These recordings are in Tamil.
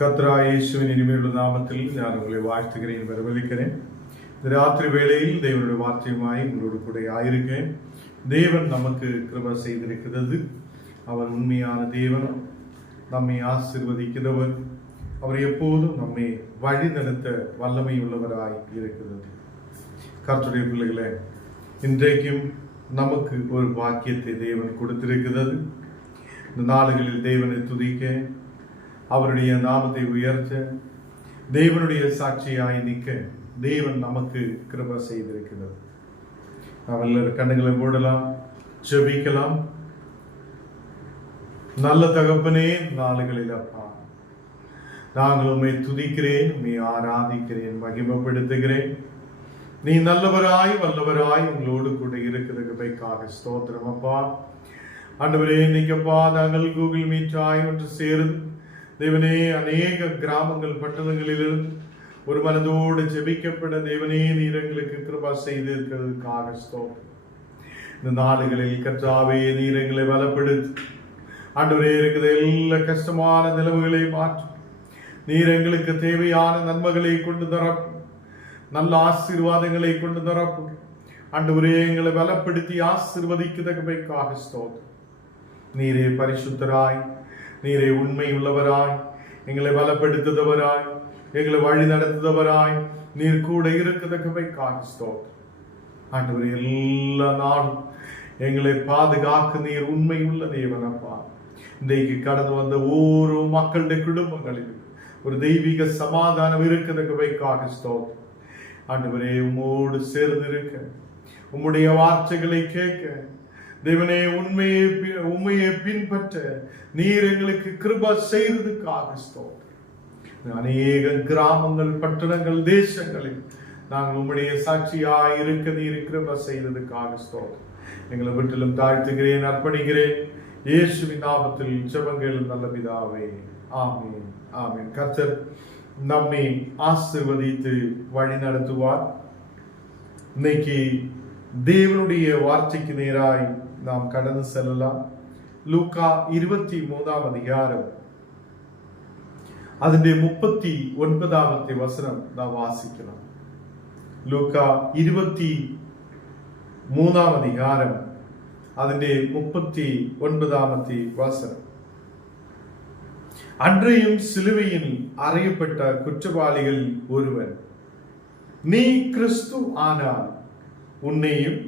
கர்த்தராகிய இயேசுவின் இனிமையுள்ள நாமத்தில் நான் உங்களை வாழ்த்துகிறேன், வரவேற்கிறேன். இந்த ராத்திரி வேளையில் தேவனுடைய வார்த்தையுமாய் உங்களோடு கூட ஆயிருக்கேன். தேவன் நமக்கு கிருபை செய்திருக்கிறது. அவர் உண்மையான தேவன், நம்மை ஆசீர்வதிக்கிறவர். அவர் எப்போதும் நம்மை வழி நடத்த வல்லமை உள்ளவராய் இருக்கிறது. கர்த்தருடைய பிள்ளைகளே, இன்றைக்கும் நமக்கு ஒரு பாக்கியத்தை தேவன் கொடுத்திருக்கிறது. இந்த நாடுகளில் தேவனை துதிக்க, அவருடைய நாமத்தை உயர்த்த, தேவனுடைய சாட்சியாய் நிற்க தேவன் நமக்கு கிருபை செய்திருக்கிறது. நாம் எல்லாரும் கண்ணுகளை மூடலாம், ஜெபிக்கலாம். நல்ல தகப்பனே, நாளுகளில் அப்பா, நாங்கள் உம்மை துதிக்கிறேன், உம்மை ஆராதிக்கிறேன், மகிமைப்படுத்துகிறேன். நீ நல்லவராய் வல்லவராய் உங்களோடு கூட இருக்கிறதுக்காக ஸ்தோத்திரம் அப்பா. ஆண்டவரே, இன்னைக்கப்பா நாங்கள் கூகுள் மீட்டாய் ஒன்று சேர்ந்து தேவனே அநேக கிராமங்கள் பட்டணங்களிலிருந்து ஒரு மனதோடு ஜெபிக்கப்பட தேவனே நீர் எங்களுக்கு கிருபை செய்திருக்கிறதுக்காக ஸ்தோத்திரம். இந்த நாடுகளில் கர்த்தாவே நீர் எங்களை பலப்படுத்தி ஆண்டவரே இருக்கிற எல்லா கஷ்டமான நிலைமைகளை மாற்றி நீர் எங்களுக்கு தேவையான நன்மைகளை கொண்டு தரப்பும், நல்ல ஆசீர்வாதங்களை கொண்டு தரப்பும். ஆண்டவரே எங்களை பலப்படுத்தி ஆசீர்வதிக்கிறதுக்காக ஸ்தோத்திரம். நீரே பரிசுத்தராய், நீரே உண்மை உள்ளவராய், எங்களை பலப்படுத்துபவராய், எங்களை வழி நடத்துபவராய் நீர் கூட இருக்கிறதுக்காக ஸ்தோத்திரம். ஆண்டவரே, எல்லா நாளும் எங்களை பாதுகாக்க நீர் உண்மை உள்ள தேவனப்பா. இன்றைக்கு கடந்து வந்த ஒவ்வொரு மக்களுடைய குடும்பங்களிலும் ஒரு தெய்வீக சமாதானம் இருக்கிறதுக்காக ஸ்தோத்திரம். ஆண்டவரே, உம்மோடு சேர்ந்து இருக்க, உம்முடைய வார்த்தைகளை கேட்க, தேவனே உண்மையை பின்பற்ற நீர் எங்களுக்கு கிருபை செய்ததுக்காக ஸ்தோத்திரம். அநேக கிராமங்கள், பட்டணங்கள், தேசங்களில் நாங்கள் உம்முடைய சாட்சியாய் இருக்க நீர் கிருபை செய்ததுக்காக ஸ்தோத்திரம். எங்களை வீட்டிலும் தாழ்த்துகிறேன், அர்ப்பணிக்கிறேன். இயேசுவின் நாமத்தில் ஜெபங்கள் நல்ல பிதாவே, ஆமென், ஆமென். கர்த்தர் நம்மை ஆசீர்வதித்து வழி நடத்துவார். இன்னைக்கு தேவனுடைய வார்த்தைக்கு நேராய் நாம் கடந்து செல்லலாம். லூக்கா 23 அதிகாரம் അതിന്റെ 39 வசனம் நாம் வாசிக்கலாம். லூக்கா 23 அதிகாரம் അതിന്റെ 39 வசனம். அன்றையும் சிலுவையில் அறையப்பட்ட குற்றவாளிகள் ஒருவன், நீ கிறிஸ்து ஆனால் உன்னையும்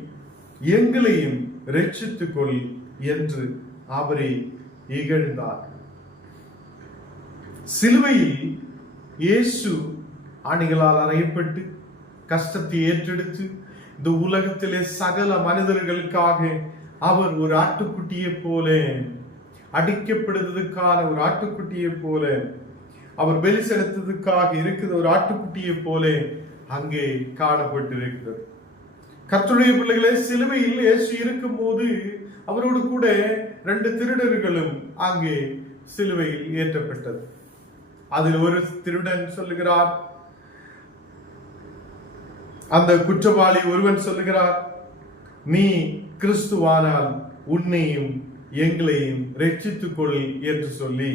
எங்களையும் ரட்சித்துக் கொள் என்று அவரை இகழ்ந்தார். சிலுவையில் இயேசு அணிகளால் அறையப்பட்டு கஷ்டத்தை ஏற்றெடுத்து இந்த உலகத்திலே சகல மனிதர்களுக்காக அவர் ஒரு ஆட்டுக்குட்டியை போல அடிக்கப்படுவதற்கான ஒரு ஆட்டுக்குட்டியை போல, அவர் பலி செலுத்ததுக்காக இருக்கிற ஒரு ஆட்டுக்குட்டியை போல அங்கே காணப்பட்டிருக்கிறது. கர்த்தருடைய பிள்ளைகளே, சிலுவையில் இயேசு இருக்கும் போது அவரோடு கூட 2 திருடர்களும் அங்கே சிலுவையில் ஏற்றப்பட்டது. அதில் ஒரு திருடன் சொல்லுகிறார், அந்த குற்றவாளி ஒருவன் சொல்லுகிறார், நீ கிறிஸ்துவானால் உன்னையும் எங்களையும் ரட்சித்துக் கொள் என்று சொல்லி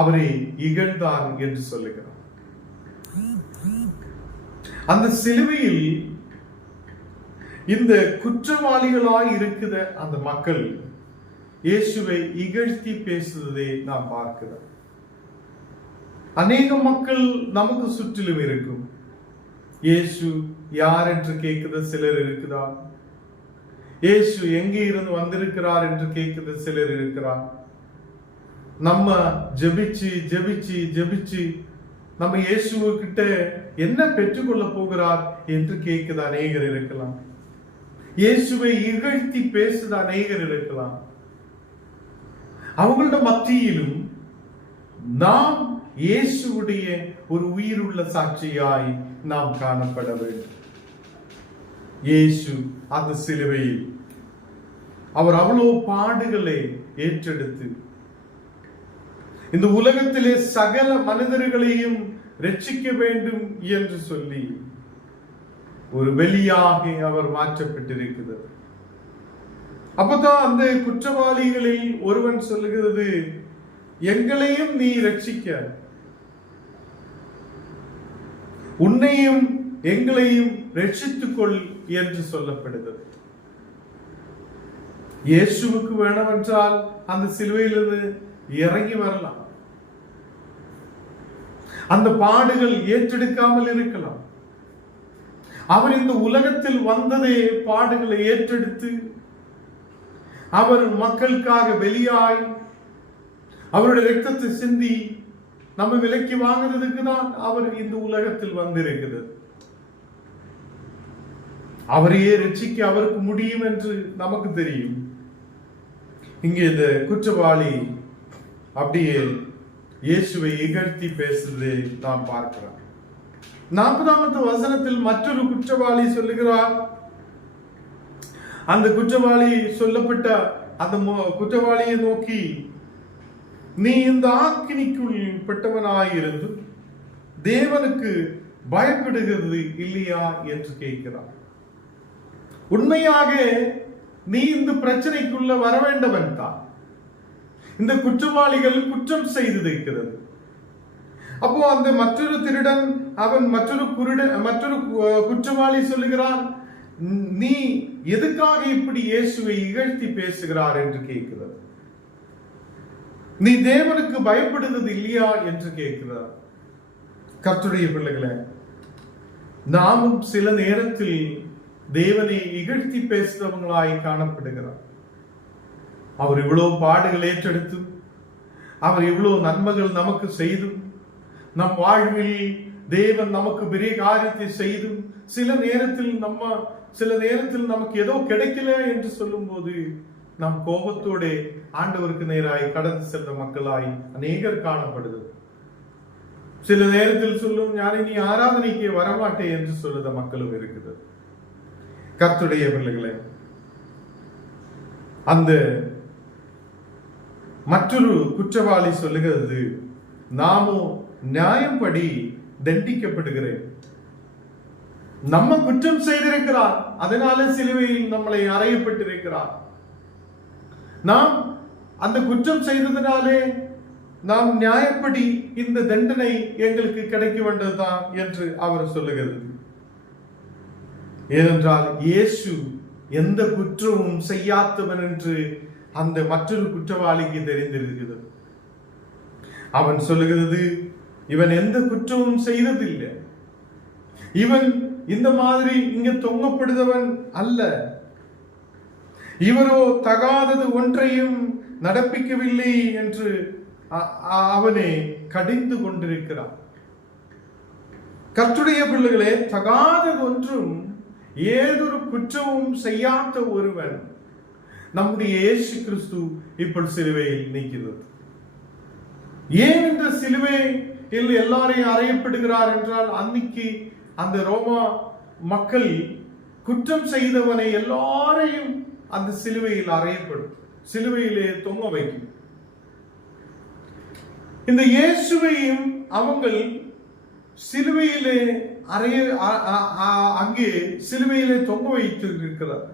அவரை இகழ்ந்தான் என்று சொல்லுகிறார். அந்த சிலுவையில் இந்த குற்றவாளிகளாய் இருக்கிற அந்த மக்கள் இயேசுவை இகழ்த்தி பேசுவதை நாம் பார்க்கிறோம். அநேக மக்கள் நமக்கு சுற்றிலும் இருக்கும். இயேசு யார் என்று கேட்கிற சிலர் இருக்கிறார். இயேசு எங்கே இருந்து வந்திருக்கிறார் என்று கேட்கிற சிலர் இருக்கிறார். நம்ம ஜெபிச்சு ஜெபிச்சு ஜெபிச்சு நம்ம இயேசுகிட்ட என்ன பெற்றுக்கொள்ள போகிறார் என்று கேட்கிற அநேகர் இருக்கலாம். இயேசுவை இகழ்த்தி பேசுத அநேகர் இருக்கலாம். அவங்களோட மத்தியிலும் நாம் இயேசுடைய ஒரு உயிருள்ள சாட்சியாய் நாம் காணப்பட வேண்டும். இயேசு அந்த சிலுவையில் அவர் அவ்வளவு பாடுகளை ஏற்றெடுத்து இந்த உலகத்திலே சகல மனிதர்களையும் ரட்சிக்க வேண்டும் என்று சொல்லி ஒரு பலியாக அவர் மாற்றப்பட்டிருக்கிறது. அப்பதான் அந்த குற்றவாளிகளில் ஒருவன் சொல்லுகிறது, எங்களையும் நீ ரட்சிக்க, உன்னையும் எங்களையும் ரட்சித்துக் கொள் என்று சொல்லப்படுகிறது. இயேசுவுக்கு வேண்டுமென்றால் அந்த சிலுவையிலிருந்து இறங்கி வரலாம். அந்த பாடுகள் ஏற்றெடுக்காமல் இருக்கலாம். அவர் இந்த உலகத்தில் வந்ததே பாடுகளை ஏற்றெடுத்து அவர் மக்களுக்காக வெளியாய் அவருடைய ரத்தத்தை சிந்தி நம்ம விலைக்கு வாங்குறதுக்கு தான் அவர் இந்த உலகத்தில் வந்திருக்கிறது. அவரையே ரட்சிக்க அவருக்கு முடியும் என்று நமக்கு தெரியும். இங்கே இந்த குற்றவாளி அப்படியே இயேசுவை இகழ்த்தி பேசுவதை நாம் பார்க்கிறோம். 40வது வசனத்தில் மற்றொரு குற்றவாளி சொல்லுகிறார். அந்த குற்றவாளி சொல்லப்பட்ட அந்த குற்றவாளியை நோக்கி, நீ இந்த ஆக்கினிக்குள் பட்டவனாயிருந்து தேவனுக்கு பயப்படுகிறது இல்லையா என்று கேட்கிறார். உண்மையாக நீ இந்த பிரச்சனைக்குள்ள வர வேண்டவன் தான். இந்த குற்றவாளிகள் குற்றம் செய்திருக்கிறது. அப்போ அந்த மற்றொரு திருடன் அவன் மற்றொரு குற்றவாளி சொல்லுகிறான், நீ எதுக்காக இப்படி இயேசுவை இகழ்த்தி பேசுகிறார் என்று கேட்கிறார். நீ தேவனுக்கு பயப்படுவது இல்லையா என்று கேட்கிறார். கர்த்தருடைய பிள்ளைகளே, நாமும் சில நேரத்தில் தேவனை இகழ்த்தி பேசுறவங்களாய் காணப்படுகிறார். அவர் இவ்வளவு பாடுகள் ஏற்றெடுத்து, அவர் இவ்வளவு நன்மைகள் நமக்கு செய்து, நம் வாழ்வில் தேவன் நமக்கு பெரிய காரியத்தை செய்து, சில நேரத்தில் நமக்கு ஏதோ கிடைக்கல என்று சொல்லும் போது நம் கோபத்தோட ஆண்டவருக்கு நேராய் கடந்து சென்ற மக்களாய் அநேகர் காணப்படுது. சில நேரத்தில் சொல்லும், ஞானி நீ ஆராதனைக்கு வரமாட்டேன் என்று சொல்லுத மக்களும் இருக்குது. கர்த்தருடைய பிள்ளைகளே, அந்த மற்றொரு குற்றவாளி சொல்லுகிறது, நாமோ நியாயப்படி தண்டிக்கப்படுகிறேன். நம்ம குற்றம் செய்திருக்கிறார், அதனால சிலுவையில் நம்மளை அறையப்பட்டிருக்கிறார். நாம் அந்த குற்றம் செய்ததினாலே நாம் நியாயப்படி இந்த தண்டனை எங்களுக்கு கிடைக்க வேண்டதுதான் என்று அவர் சொல்லுகிறது. ஏனென்றால் இயேசு எந்த குற்றமும் செய்யாதவன் என்று அந்த மற்றொரு குற்றவாளிக்கு தெரிந்திருக்கிறது. அவன் சொல்லுகிறது, இவன் எந்த குற்றமும் செய்ததில்லை, இவன் இந்த மாதிரி இங்க தொங்கப்படுதவன் அல்ல, இவரோ தகாதது ஒன்றையும் நடப்பிக்கவில்லை என்று அவனே கடிந்து கொண்டிருக்கிறான். கர்த்தருடைய பிள்ளைகளே, தகாதது ஒன்றும் ஏதொரு குற்றமும் செய்யாத ஒருவன் நம்முடைய இயேசு கிறிஸ்து இப்படி சிலுவையில் நிற்கிறது. ஏன் இந்த சிலுவையில் எல்லாரையும் அறையப்படுகிறார் என்றால், அன்னைக்கு அந்த ரோமா மக்கள் குற்றம் செய்தவனை எல்லாரையும் அந்த சிலுவையில் அறையப்படும், சிலுவையிலே தொங்க வைக்கும். இந்த இயேசுவையும் அவங்கள் சிலுவையிலே அங்கே சிலுவையிலே தொங்க வைத்து இருக்கிறார்.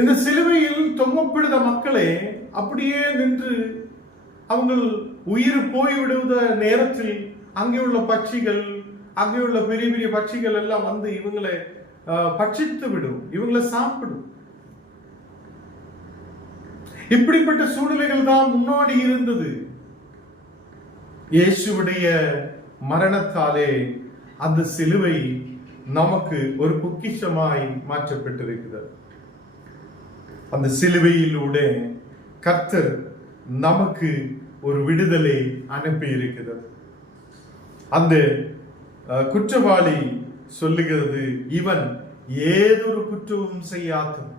இந்த சிலுவையில் தொங்கப்படுத மக்களே அப்படியே நின்று அவங்கள் உயிர் போய்விடுவத நேரத்தில் அங்கே உள்ள பட்சிகள், அங்கே உள்ள பெரிய பெரிய பட்சிகள் எல்லாம் வந்து இவங்களை பட்சித்து விடும், இவங்களை சாப்பிடும். இப்படிப்பட்ட சூழ்நிலைகள் தான் முன்னாடி இருந்தது. இயேசுவுடைய மரணத்தாலே அந்த சிலுவை நமக்கு ஒரு பொக்கிஷமாய் மாற்றப்பட்டிருக்கிறது. அந்த சிலுவையிலூടെ கர்த்தர் நமக்கு ஒரு விடுதலை அனுப்பி இருக்கிறது. அந்த குற்றவாளி சொல்லுகிறது, இவன் ஏதொரு குற்றமும் செய்யாதவன்,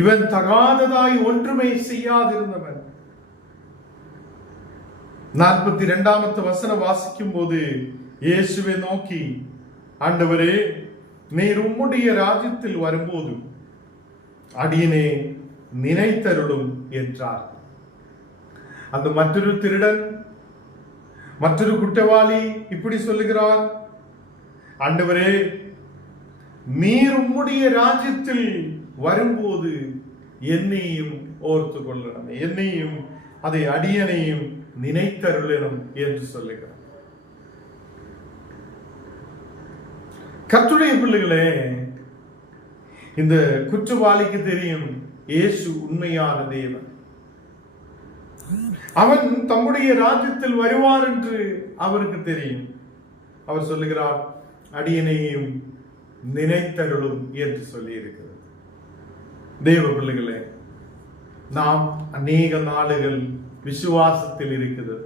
இவன் தகாததாய் ஒன்றுமே செய்யாதிருந்தவன். 42வது வசனம் வாசிக்கும் போது இயேசுவை நோக்கி, ஆண்டவரே, நீர் உம்முடைய ராஜ்யத்தில் வரும்போது அடியனே நினைத்தருளும் என்றார். அந்த மற்றொரு திருடன், மற்றொரு குற்றவாளி இப்படி சொல்லுகிறார், ஆண்டவரே, நீர் உம்முடைய ராஜ்யத்தில் வரும்போது என்னையும் ஓர்த்து கொள்ளணும், என்னையும் அதை அடியனையும் நினைத்தருளணும் என்று சொல்லுகிறார். கர்த்தருடைய பிள்ளைகளே, இந்த குற்றவாளிக்கு தெரியும் இயேசு உண்மையான தேவன். அவன் தம்முடைய ராஜ்யத்தில் வருவார் என்று அவருக்கு தெரியும். அவர் சொல்லுகிறார், அடியனையும் நினைத்தருளும் என்று சொல்லி இருக்கிறது. தேவ பிள்ளைகளே, நாம் அநேக நாடுகள் விசுவாசத்தில் இருக்கிறது.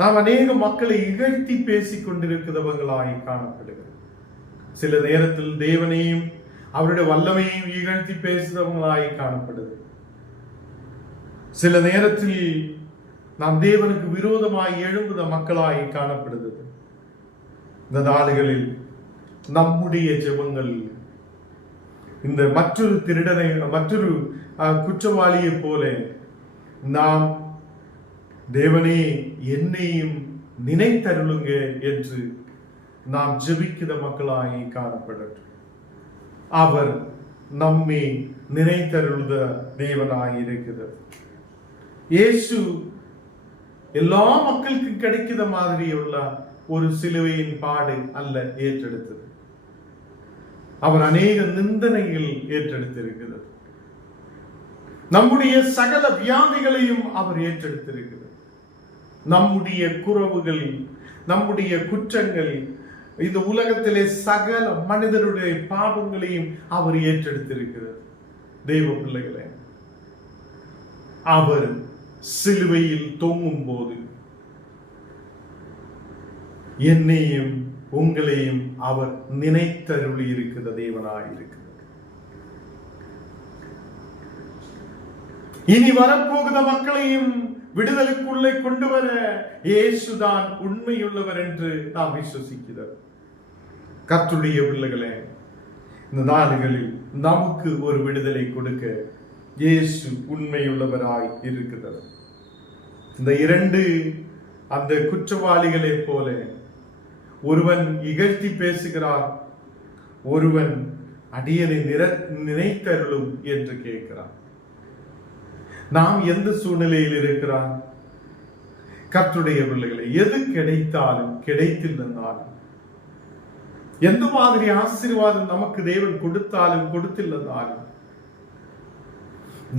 நாம் அநேக மக்களை இகழ்த்தி பேசிக் கொண்டிருக்கிறவர்களாய் காணப்படுகிறது. சில நேரத்தில் தேவனையும் அவருடைய வல்லமையும் இகழ்த்தி பேசுகிறவங்களாய் காணப்படுது. சில நேரத்தில் நாம் தேவனுக்கு விரோதமாய் எழும்புத மக்களாய் காணப்படுது. இந்த நாடுகளில் நம்முடைய ஜெபங்கள் இந்த மற்றொரு திருடனை, மற்றொரு குற்றவாளியை போல நாம் தேவனே என்னையும் நினைத்தருளுங்க என்று நாம் ஜெபிக்கிற மக்களாய் காணப்படட்டும். அவர் நம்மை நினைத்தருளுத தேவனாய் இருக்கிறது. இயேசு எல்லா மக்களுக்கும் கிடைக்கிற மாதிரி உள்ள ஒரு சிலுவையின் பாடு அல்ல ஏற்றெடுத்தது. அவர் அநேக நிந்தனைகள் ஏற்றெடுத்திருக்கிறது. நம்முடைய சகல வியாதிகளையும் அவர் ஏற்றெடுத்திருக்கிறார். நம்முடைய குறவுகள், நம்முடைய குற்றங்கள், இந்த உலகத்திலே சகல மனிதருடைய பாவங்களையும் அவர் ஏற்றெடுத்திருக்கிறார். தெய்வ பிள்ளைகளே, அவர் சிலுவையில் தொங்கும் போது என்னையும் உங்களையும் அவர் நினைத்தருளி இருக்கிற தேவனாயிருக்கிறார். இனி வரப்போகிற மக்களையும் விடுதலுக்குள்ளே கொண்டு வர இயேசுதான் உண்மையுள்ளவர் என்று நாம் விசுவசிக்கிறோம். கர்த்தருடைய பிள்ளைகளே, இந்த நாடுகளில் நமக்கு ஒரு விடுதலை கொடுக்க இயேசு உண்மையுள்ளவராய் இருக்கிறார். இந்த இரண்டு அந்த குற்றவாளிகளை போல ஒருவன் இகழ்த்தி பேசுகிறார், ஒருவன் அடியனை நினைத்தருளும் என்று கேட்கிறான். நாம் எந்த சூழ்நிலையில் இருக்கிறான்? கர்த்தருடைய பிள்ளைகளை, எது கிடைத்தாலும் கிடைத்திருந்தாலும், எந்த மாதிரி ஆசீர்வாதம் நமக்கு தேவன் கொடுத்தாலும் கொடுத்திருந்தாலும்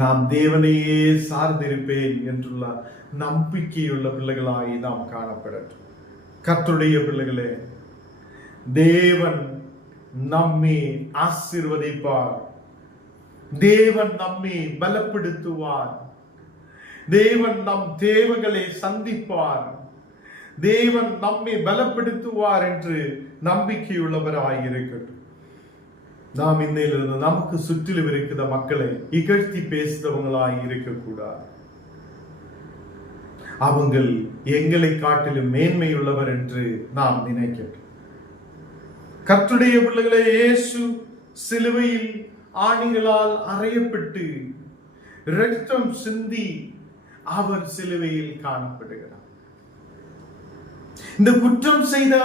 நாம் தேவனையே சார்ந்திருப்பேன் என்றுள்ள நம்பிக்கையுள்ள பிள்ளைகளாய் நாம் காணப்படட்டும். கர்த்தருடைய பிள்ளைகளே, தேவன் நம்மை ஆசீர்வதிப்பார், தேவன் நம்மை பலப்படுத்துவார், தேவன் நம் தேவைகளை சந்திப்பார், தேவன் நம்மை பலப்படுத்துவார் என்று நம்பிக்கையுள்ளவராய் இருக்கட்டும். நாம் இன்னையிலிருந்து நமக்கு சுற்றிலும் இருக்கிற மக்களை இகழ்த்தி பேசுறவங்களாய் இருக்கக்கூடாது. அவங்கள் எங்களை காட்டிலும் மேன்மையுள்ளவர் என்று நாம் நினைக்கட்டும். கர்த்தருடைய பிள்ளைகளை, இயேசு சிலுவையில் ஆணிகளால் அறையப்பட்டு இரத்தம் சிந்தி அவர் சிலுவையில் காணப்படுகிறார். இந்த குற்றம் செய்த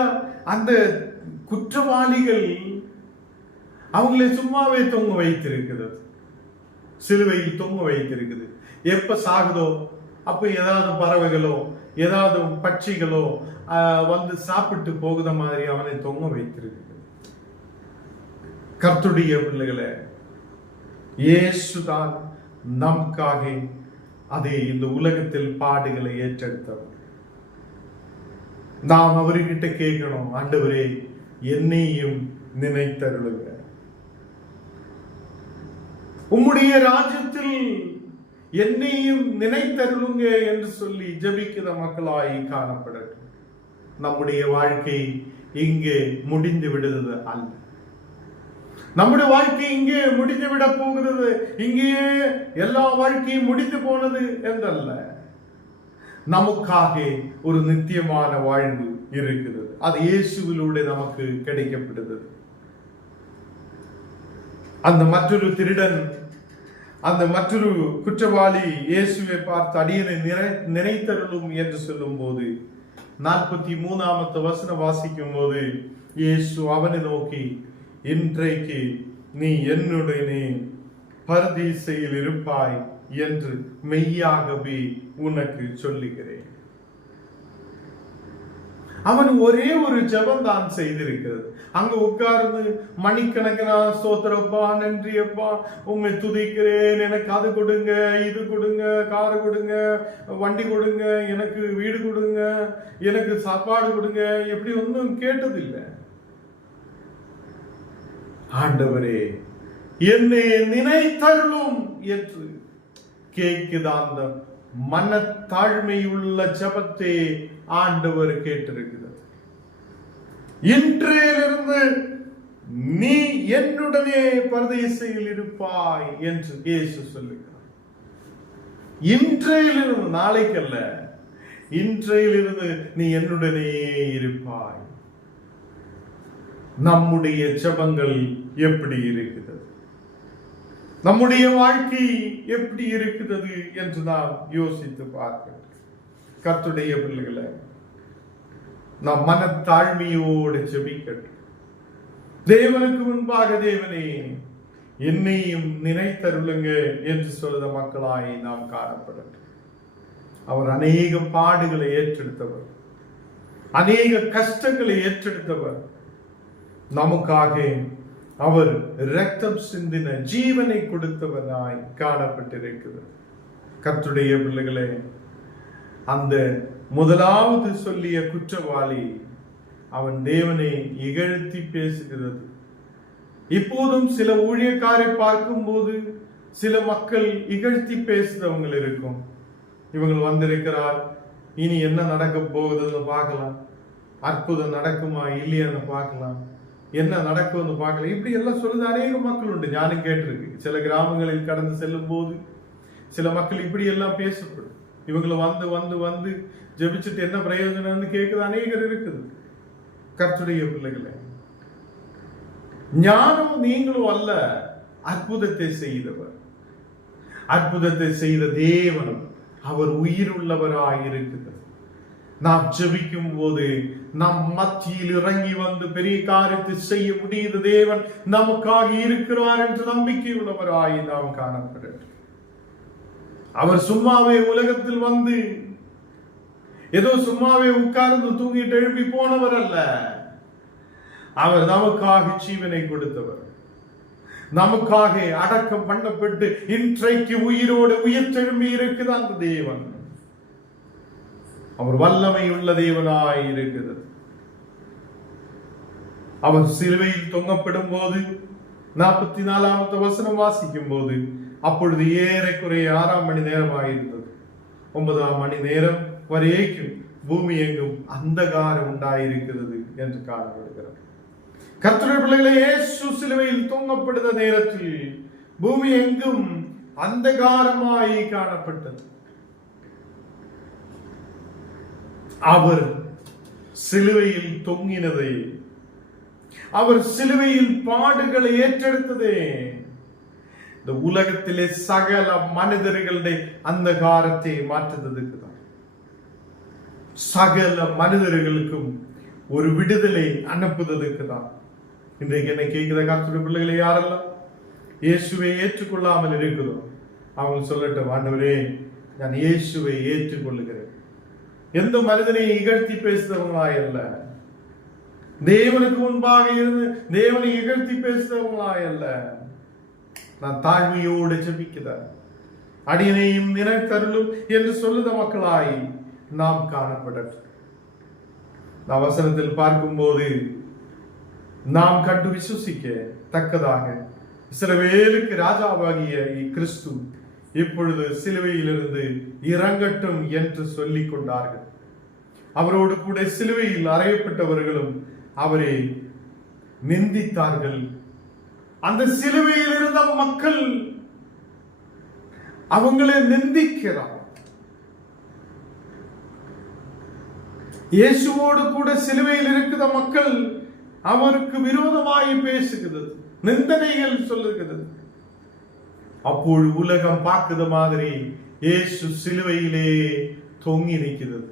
அந்த குற்றவாளிகள் அவங்களை சும்மாவே தொங்க வைத்திருக்கிறது, சிலுவையில் தொங்க வைத்திருக்குது. எப்ப சாகுதோ அப்ப ஏதாவது பறவைகளோ ஏதாவது பட்சிகளோ வந்து சாப்பிட்டு போகுத மாதிரி அவனை தொங்க வைத்திருக்கிறது. கர்த்தருடைய பிள்ளைகளை, இயேசுதான் நமக்காக அதே இந்த உலகத்தில் பாடுகளை ஏற்றெடுத்தவர். நாம் அவர்கிட்ட கேட்கணும், ஆண்டவரே என்னையும் நினைத்தருளுங்க, உம்முடைய ராஜ்யத்தில் என்னையும் நினைத்தருளுங்க என்று சொல்லி ஜெபிக்கிற மக்களாய் காணப்படட்டும். நம்முடைய வாழ்க்கை இங்கே முடிந்து விடுவது அல்ல. நம்முடைய வாழ்க்கை இங்கே முடிந்து விட போகிறது, இங்கே எல்லா வாழ்க்கையும் முடிந்து போனது என்றல்ல. நமக்காக ஒரு நித்தியமான வாழ்வு இருக்கிறது. அது இயேசுவிலூടെ நமக்கு கிடைக்கப்படுகிறது. அந்த மற்றொரு திருடன், அந்த மற்றொரு குற்றவாளி இயேசுவை பார்த்து அடியனை நினைத்தருளும் என்று சொல்லும் போது 43வது வசனம் வாசிக்கும் போது இயேசு அவனை நோக்கி, இன்றைக்கு நீ என்னுடனே பரதீசையில் இருப்பாய் என்று மெய்யாகவே உனக்கு சொல்லுகிறேன். அவன் ஒரே ஒரு ஜெபம் தான் செய்திருக்கிறது. அங்க உட்கார்ந்து மணிக்கணக்கினா ஸ்தோத்திரப்பா, நன்றியப்பா, உண்மை துதிக்கிறேன், எனக்கு அது கொடுங்க, இது கொடுங்க, காரை கொடுங்க, வண்டி கொடுங்க, எனக்கு வீடு கொடுங்க, எனக்கு சாப்பாடு கொடுங்க, எப்படி ஒன்றும் கேட்டதில்லை. ஆண்டவரே என்னை நினைத்தருளும் என்று கேட்குதா அந்த மனத்தாழ்மையுள்ள ஜபத்தை ஆண்டவர் கேட்டிருக்கிறது. இன்றையிலிருந்து நீ என்னுடனே பரதேசையில் இருப்பாய் என்று இயேசு சொல்லுகிறார். இன்றையிலிருந்து, நாளைக்கல்ல, இன்றையிலிருந்து நீ என்னுடனே இருப்பாய். நம்முடைய ஜபங்கள் எப்படி இருக்கிறது, நம்முடைய வாழ்க்கை எப்படி இருக்கிறது என்று நாம் யோசித்து பார்க்க. கர்த்தருடைய பிள்ளைகளை, நாம் மனத்தாழ்மையோடு ஜெபிக்கட்டும். தேவனுக்கு முன்பாக, தேவனே என்னையும் நினைத்தருளுங்க என்று சொல்லுத மக்களாய் நாம் காணப்படட்டும். அவர் அநேக பாடுகளை ஏற்றெடுத்தவர், அநேக கஷ்டங்களை ஏற்றெடுத்தவர். நமக்காக அவர் இரத்தம் சிந்தின ஜீவனை கொடுத்தவனாய் காணப்பட்டிருக்கிறது. கர்த்தருடைய பிள்ளைகளே, அந்த முதலாவது சொல்லிய குற்றவாளி அவன் தேவனை இகழ்த்தி பேசுகிறது. இப்போதும் சில ஊழியக்காரை பார்க்கும் போது சில மக்கள் இகழ்த்தி பேசுறவங்க இருக்கும். இவங்க வந்திருக்கிறார், இனி என்ன நடக்க போகுதுன்னு பார்க்கலாம், அற்புதம் நடக்குமா இல்லையான்னு பார்க்கலாம், என்ன நடக்கும்னு பார்க்கலாம், இப்படி எல்லாம் சொல்லுது அநேக மக்கள் உண்டு. ஞானம் கேட்டிருக்கு. சில கிராமங்களில் கடந்து செல்லும் போது சில மக்கள் இப்படி எல்லாம் பேசப்படும். இவங்களை வந்து வந்து வந்து ஜெபிச்சுட்டு என்ன பிரயோஜனம்னு கேட்குது அநேகர் இருக்குது. கர்த்தருடைய பிள்ளைகளை, ஞானம் நீங்களும் அல்ல, அற்புதத்தை செய்தவர், அற்புதத்தை செய்த தேவன் அவர் உயிர் உள்ளவராய் இருக்குது. நாம் ஜெபிக்கும் போது நம் மத்தியில் இறங்கி வந்து பெரிய காரியத்தை செய்ய முடியுது. தேவன் நமக்காக இருக்கிறார் என்று நம்பிக்கை உள்ளவராய் நாம் காணப்படுகிறோம். அவர் சும்மாவே உலகத்தில் வந்து ஏதோ சும்மாவே உட்கார்ந்து தூங்கிட்டு எழுப்பி போனவர் அல்ல. அவர் நமக்காக ஜீவனை கொடுத்தவர், நமக்காக அடக்கம் பண்ணப்பட்டு இன்றைக்கு உயிரோடு உயிர்த்தெழும்பி இருக்கிற அந்த தேவன். அவர் வல்லமை உள்ள தேவனாய் இருக்கிறது. அவர் சிலுவையில் தொங்கப்படும் போது 44வது வசனம் வாசிக்கும் போது அப்பொழுது ஏறக்குறைய 6 மணி நேரமாயிருந்தது. 9 மணி நேரம் வரைக்கும் பூமி எங்கும் அந்தகாரம் உண்டாயிருக்கிறது என்று காணப்படுகிறது. கர்த்தருடைய பிள்ளைகளே, இயேசு சிலுவையில் தொங்கப்படுத நேரத்தில் பூமி எங்கும் அந்தகாரமாய் காணப்பட்டது. அவர் சிலுவையில் தொங்கினதே, அவர் சிலுவையில் பாடுகளை ஏற்றெடுத்ததே இந்த உலகத்திலே சகல மனிதர்களுடைய அந்தகாரத்தை மாற்றுவதற்கு தான். சகல மனிதர்களுக்கும் ஒரு விடுதலை அனுப்புவதற்கு தான். இன்றைக்கு என்ன கேட்கிற கர்த்தருடைய பிள்ளைகளை யாரெல்லாம் இயேசுவை ஏற்றுக்கொள்ளாமல் இருக்கிறோம், அவங்க சொல்லட்டும், ஆண்டவரே நான் இயேசுவை ஏற்றுக்கொள்ளுகிறேன். எந்த மனிதனை இகழ்த்தி பேசுறவங்களாய் அல்ல, தேவனுக்கு முன்பாக இருந்து தேவனை இகழ்த்தி பேசுறவங்களாய் அல்ல, நான் தாழ்மையோடு ஜெபிக்கிறேன், அடியனையும் நினைத்தருளும் என்று சொல்லுத மக்களாய் நாம் காணப்படட்டும். நான் வசனத்தில் பார்க்கும்போது நாம் கண்டு விசுவசிக்க தக்கதாக இஸ்ரவேலுக்கு ராஜாவாகிய கிறிஸ்து இப்பொழுது சிலுவையிலிருந்து இறங்கட்டும் என்று சொல்லிக் கொண்டார்கள். அவரோடு கூட சிலுவையில் அறையப்பட்டவர்களும் அவரை நிந்தித்தார்கள். அந்த சிலுவையில் இருந்த மக்கள் அவங்களை நிந்திக்கிறார். இயேசுவோடு கூட சிலுவையில் இருக்கிற மக்கள் அவருக்கு விரோதமாய் பேசுகிறது, நிந்தனைகள் சொல்லுகிறது. அப்போது உலகம் பார்க்கிற மாதிரி இயேசு சிலுவையிலே தொங்கி நிற்கிறது.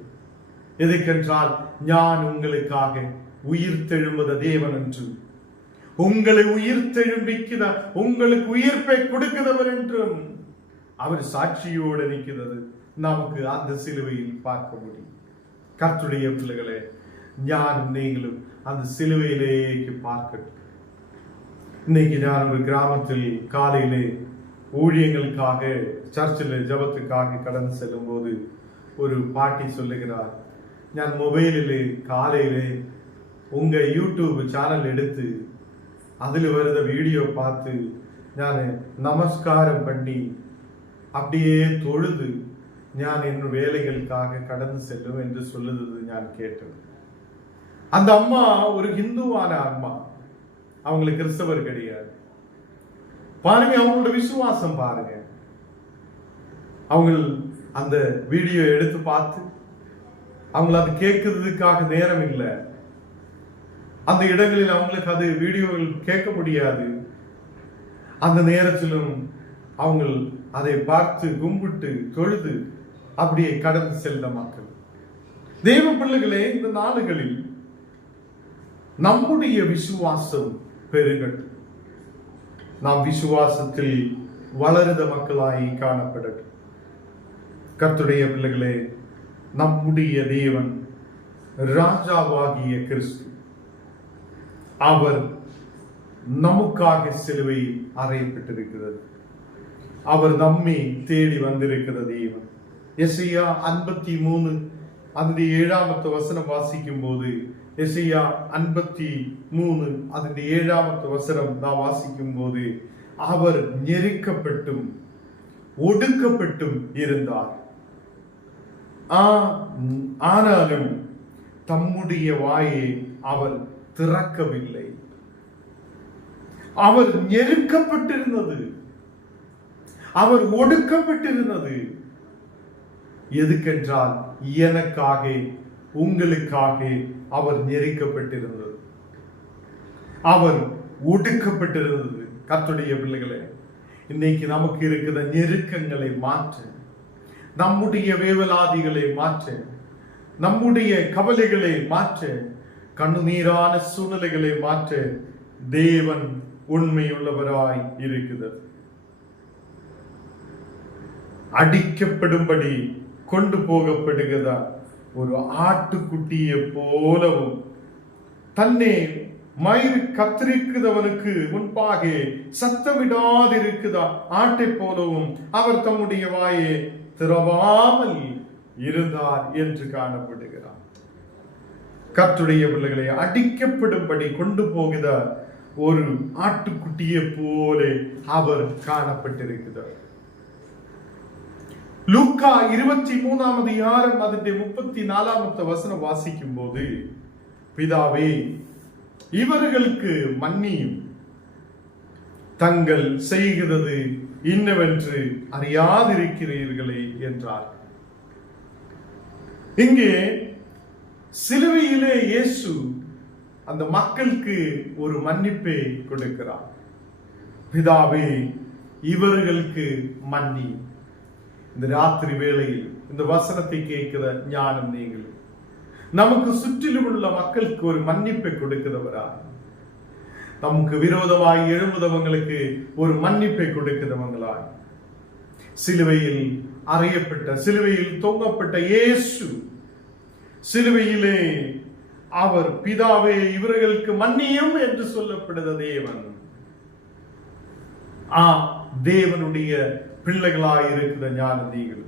எதுக்கென்றால், நான் உங்களுக்காக உயிர் தெழும்பத தேவன் என்று, உங்களை உயிர்த்தெழும்பிக்குதா, உங்களுக்கு உயிர்ப்பை கொடுக்கிறவர் என்றும் அவர் சாட்சியோடு நிற்கிறது நமக்கு அந்த சிலுவையில் பார்க்க முடியும். கர்த்தருடைய பிள்ளைகளே, ஞானும் நீங்களும் அந்த சிலுவையிலேக்கு பார்க்கட்டும். இன்னைக்கு நான் ஒரு கிராமத்தில் காலையிலே ஊழியங்களுக்காக சர்ச்சில் ஜபத்துக்காக கடந்து செல்லும் போது ஒரு பாட்டி சொல்லுகிறார், ഞാൻ മൊബൈലില് കാലയില് ഉങ്ക യൂട്യൂബ് ചാനൽ എടുത്ത് അതിൽ വരുന്ന വീഡിയോ பார்த்து ഞാൻ நமஸ்காரம் பண்ணி அப்படியே தொழுது ഞാൻ என் வேலைகளுக்காக கடந்து செல்லும் என்று சொல்லுறது ഞാൻ கேட்டது. அந்த அம்மா ஒரு ஹிந்துவான அம்மா, அவங்களுக்கு கிறிஸ்தவர் கிடையாது. பாருங்க அவங்களோட விசுவாசம் பாருங்க. அவங்க அந்த வீடியோ எடுத்து பார்த்து அவங்கள அது கேட்கறதுக்காக நேரம் இல்லை. அந்த இடங்களில் அவங்களுக்கு அது வீடியோவில் கேட்க முடியாது. அந்த நேரத்திலும் அவங்க அதை பார்த்து கும்பிட்டு தொழுது அப்படியே கடந்து செல்ல மக்கள். தேவ பிள்ளைகளே, இந்த நாடுகளில் நம்முடைய விசுவாசம் பெருகட்டும். நாம் விசுவாசத்தில் வளருத மக்களாய் காணப்படட்டும். கர்த்தருடைய பிள்ளைகளே, நம்முடைய தேவன் ராஜாவாகிய கிறிஸ்து, அவர் நமக்காக சிலுவையில் அறையப்பட்டிருக்கிறது. அவர் நம்மை தேடி வந்திருக்கிற தேவன். எசையா 53 അതിന്റെ 7ാമത്തെ വചനം വാസിക്കും പോது, எசையா 53 അതിന്റെ 7ാമത്തെ வசனம் நாம் வாசிக்கும் போது, அவர் நெருக்கப்பட்டும் ஒடுக்கப்பட்டும் இருந்தார், ஆனாலும் தம்முடைய வாயை அவர் திறக்கவில்லை. அவர் நெருக்கப்பட்டிருந்தது, அவர் ஒடுக்கப்பட்டிருந்தது. எதுக்கென்றால் எனக்காக உங்களுக்காக அவர் நெருக்கப்பட்டிருந்தது, அவர் ஒடுக்கப்பட்டிருந்தது. கர்த்தருடைய பிள்ளைகளே, இன்னைக்கு நமக்கு இருக்கிற நெருக்கங்களை மாற்ற, நம்முடைய வேவலாதிகளை மாற்ற, நம்முடைய கவலைகளை மாற்ற, கண்ணுநீரான சூழ்நிலைகளை மாற்ற தேவன் உண்மையுள்ளவராய் இருக்கிறது. அடிக்கப்படும்படி கொண்டு போகப்படுகிறதா ஒரு ஆட்டுக்குட்டியை போலவும், தன்னை மயிர் கத்திரிக்கிறவனுக்கு முன்பாக சத்தமிடாதிருக்குதா ஆட்டை போலவும் அவர் தம்முடைய வாயை திறவாமல் இருந்தார் என்று காணப்படுகிறார். கர்த்தருடைய பிள்ளைகளை அடிக்கப்படும்படி கொண்டு போகிற ஒரு ஆட்டுக்குட்டியை போல அவர் காணப்பட்டிருக்கிறார். லூக்கா 23 அதிகாரம் അതിന്റെ 34 வசனம் வாசிக்கும் போது, பிதாவே இவர்களுக்கு மன்னியும், தங்கள் செய்கிறது இன்னவென்று அறியாதிருக்கிறீர்களே என்றார். இங்கே சிலுவையிலே இயேசு அந்த மக்களுக்கு ஒரு மன்னிப்பை கொடுக்கிறார். பிதாவே இவர்களுக்கு மன்னியும். இந்த ராத்திரி வேளையில் இந்த வசனத்தை கேட்கிற ஞானம் நீங்களும் நமக்கு சுற்றிலும் உள்ள மக்களுக்கு ஒரு மன்னிப்பை கொடுக்கிறவரா, நமக்கு விரோதமாய் எழும்புதவங்களுக்கு ஒரு மன்னிப்பை கொடுக்கிறவங்களாய், சிலுவையில் அறையப்பட்ட, சிலுவையில் தொங்கப்பட்ட இயேசு சிலுவையிலே அவர் பிதாவே இவர்களுக்கு மன்னியும் என்று சொல்லப்படுகிற தேவன், தேவனுடைய பிள்ளைகளாய் இருக்கிற ஞான நீங்கள்,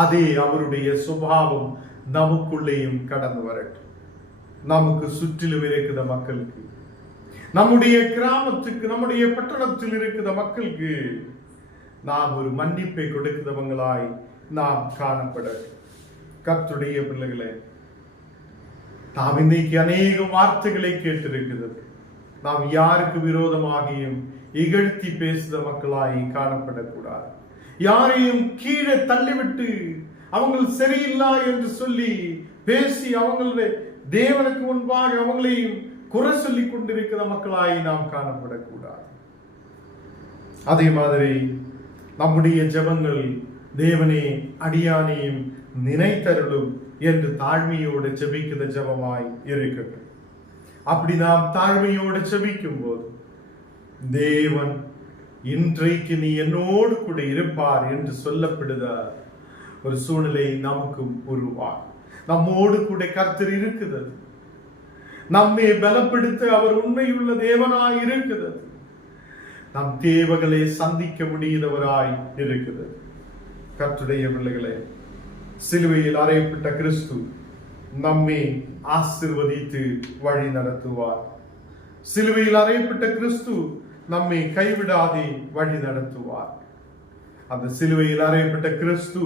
அதே அவருடைய சுபாவம் நமக்குள்ளேயும் கடந்து வரட்டும். நமக்கு சுற்றிலும் இருக்கிற மக்களுக்கு, நம்முடைய கிராமத்துக்கு, நம்முடைய பட்டணத்தில் இருக்கிற மக்களுக்கு நாம் ஒரு மன்னிப்பை கொடுக்கிறவங்களாய் நாம் காணப்பட. கர்த்தருடைய பிள்ளைகளே, நாம் இன்னைக்கு அநேக வார்த்தைகளை கேட்டிருக்கிறது. நாம் யாருக்கு விரோதமாகியும் இகழ்த்தி பேசுகிற மக்களாய் காணப்படக்கூடாது. யாரையும் கீழே தள்ளிவிட்டு அவங்க சரியில்லை என்று சொல்லி பேசி அவங்களுடைய தேவனுக்கு முன்பாக அவங்களையும் குறை சொல்லி கொண்டிருக்கிற மக்களாய் நாம் காணப்படக்கூடாது. அதே மாதிரி நம்முடைய ஜெபங்கள் தேவனே அடியானையும் நினைத்தருளும் என்று தாழ்மையோடு ஜெபிக்கிற ஜெபமாய் இருக்கட்டும். அப்படி நாம் தாழ்மையோடு செபிக்கும் போது தேவன் இன்றைக்கு நீ என்னோடு கூட இருப்பார் என்று சொல்லப்படுத ஒரு சூழ்நிலை நமக்கும் உருவார். நம்மோடு கூட கர்த்தர் இருக்கிறது. நம்மை பலப்படுத்த அவர் உண்மையுள்ள தேவனாய் இருக்கிறது. நம் தேவைகளை சந்திக்க முடியாதவராய் இருக்கிறது. கர்த்தருடைய பிள்ளைகளே, சிலுவையில் அறையப்பட்ட கிறிஸ்து நம்மை ஆசீர்வதித்து வழி நடத்துவார். சிலுவையில் அறையப்பட்ட கிறிஸ்து நம்மை கைவிடாதே வழி நடத்துவார். அந்த சிலுவையில் அறையப்பட்ட கிறிஸ்து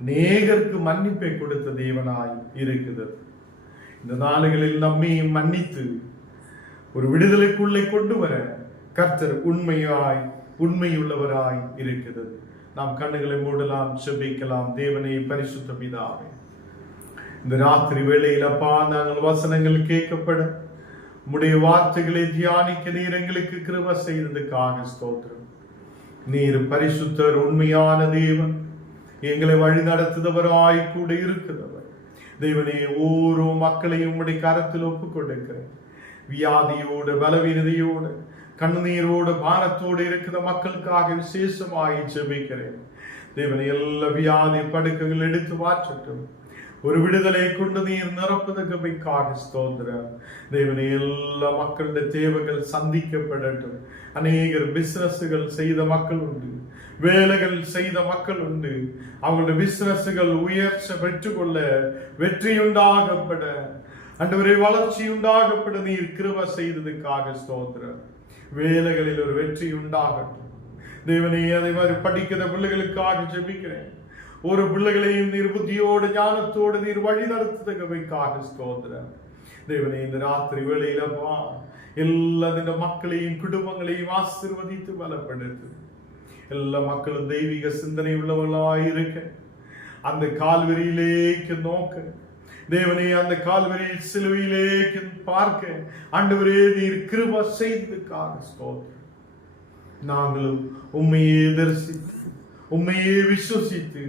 அநேகருக்கு மன்னிப்பை கொடுத்த தேவனாய் இருக்கிறது. இந்த நாளுகளில் நம்மை மன்னித்து ஒரு விடுதலைக்குள்ளே கொண்டு வர கர்த்தர் உண்மையுள்ளவராய் இருக்கிறது. நாம் கண்ணுகளை மூடலாம், செபிக்கலாம். தேவனே, பரிசுத்த பிதாவே, இந்த ராத்திரி வேளையில் அப்பா, நாங்கள் வசனங்கள் கேட்கப்பட உம்முடைய வார்த்தைகளை தியானிக்க நீர் எங்களுக்கு கிருபை செய்ததுக்காக ஸ்தோத்திரம். நீர் பரிசுத்தர், உண்மையான தேவன், எங்களை வழி நடத்துதவராய் கூட இருக்கிறவர். தேவனே, ஓரோ மக்களையும் உம்முடைய கரத்தில் ஒப்புக் கொடுக்கிறேன். வியாதியோடு, பலவீனதையோடு, கண்ணீரோடு, பாரத்தோடு இருக்கிற மக்களுக்காக விசேஷமாய் ஜெபிக்கிறேன். தேவனே, எல்லா வியாதி படுக்கைகள் எடுத்து மாற்றட்டும். ஒரு விடுதலை கொண்டு நீர் நிரப்புதற்காக ஸ்தோத்திரம். தேவனே, எல்லா மக்களுடைய தேவைகள் சந்திக்கப்படட்டும். அநேகர் பிசினஸ்கள் செய்த மக்கள் உண்டு, வேலைகள் செய்த மக்கள் உண்டு. அவங்களுடைய பிசினஸ்கள் உயர்ச்சி பெற்றுக்கொள்ள, வெற்றி உண்டாகப்பட, ஆண்டவரே வளர்ச்சி உண்டாகப்பட நீர் கிருபை செய்ததுக்காக ஸ்தோத்திரம். வேலைகளில் ஒரு வெற்றி உண்டாகட்டும். தேவனே, அதே மாதிரி படிக்கிற பிள்ளைகளுக்காக ஜெபிக்கிறேன். ஒரு பிள்ளைகளையும் நீர் புத்தியோடு, ஞானத்தோடு நீர் வழி நடத்துதற்காக ஸ்தோத்திரம். தேவனே, இந்த ராத்திரி வேளையிலப்பா எல்லா மக்களையும் குடும்பங்களையும் ஆசீர்வதித்து பலப்படுத்து. எல்லா மக்களும் தெய்வீக சிந்தனை உள்ளவர்களாயிருக்க, அந்த கால்வரியிலேக்கு நோக்க, தேவனே, அந்த கால்வரியில் சிலுவையிலேக்கு பார்க்க ஆண்டவரே நீர் கிருபை செய்ததுக்காக ஸ்தோத்திரம். நாங்களும் உம்மையே தரிசித்து, உம்மையே விசுவசித்து,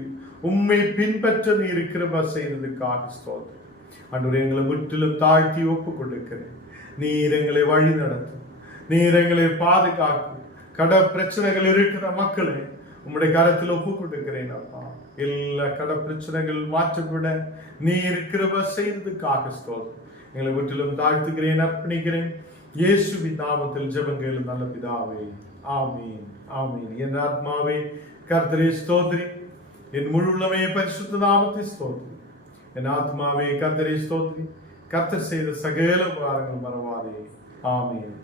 உம்மை பின்பற்ற நீர் கிருபை செய்ததுக்காக ஸ்தோத்திரம். ஆண்டவரே, எங்களை முற்றிலும் தாழ்த்தி ஒப்புக் கொடுக்கிறேன். நீர் எங்களை வழி நடத்தும், நீர் எங்களை பாதுகாக்கும். கட பிரச்சனைகள் இருக்கிற மக்களை உம்முடைய கரத்தில் ஒப்புக் கொடுக்கிறேன் அப்பா. எல்லா கட பிரச்சனைகள் மாற்றப்பட நீர் கிருபை செய்ததுக்காக ஸ்தோத்திரம். எங்களை முற்றிலும் தாழ்த்துகிறேன், அர்ப்பணிக்கிறேன். இயேசுவின் நாமத்தில் ஜெபங்கள் நல்ல பிதாவே, ஆமீன், ஆமீன். என் ஆத்மாவே கர்த்தரை ஸ்தோத்திரி, என் முழு உள்ளமே பரிசுத்த நாமத்தை ஸ்தோத்திரி. என் ஆத்மாவே கர்த்தரை ஸ்தோத்திரி, கர்த்தர் செய்த சகல உபகாரங்கள் மறவாதே. ஆமீன்.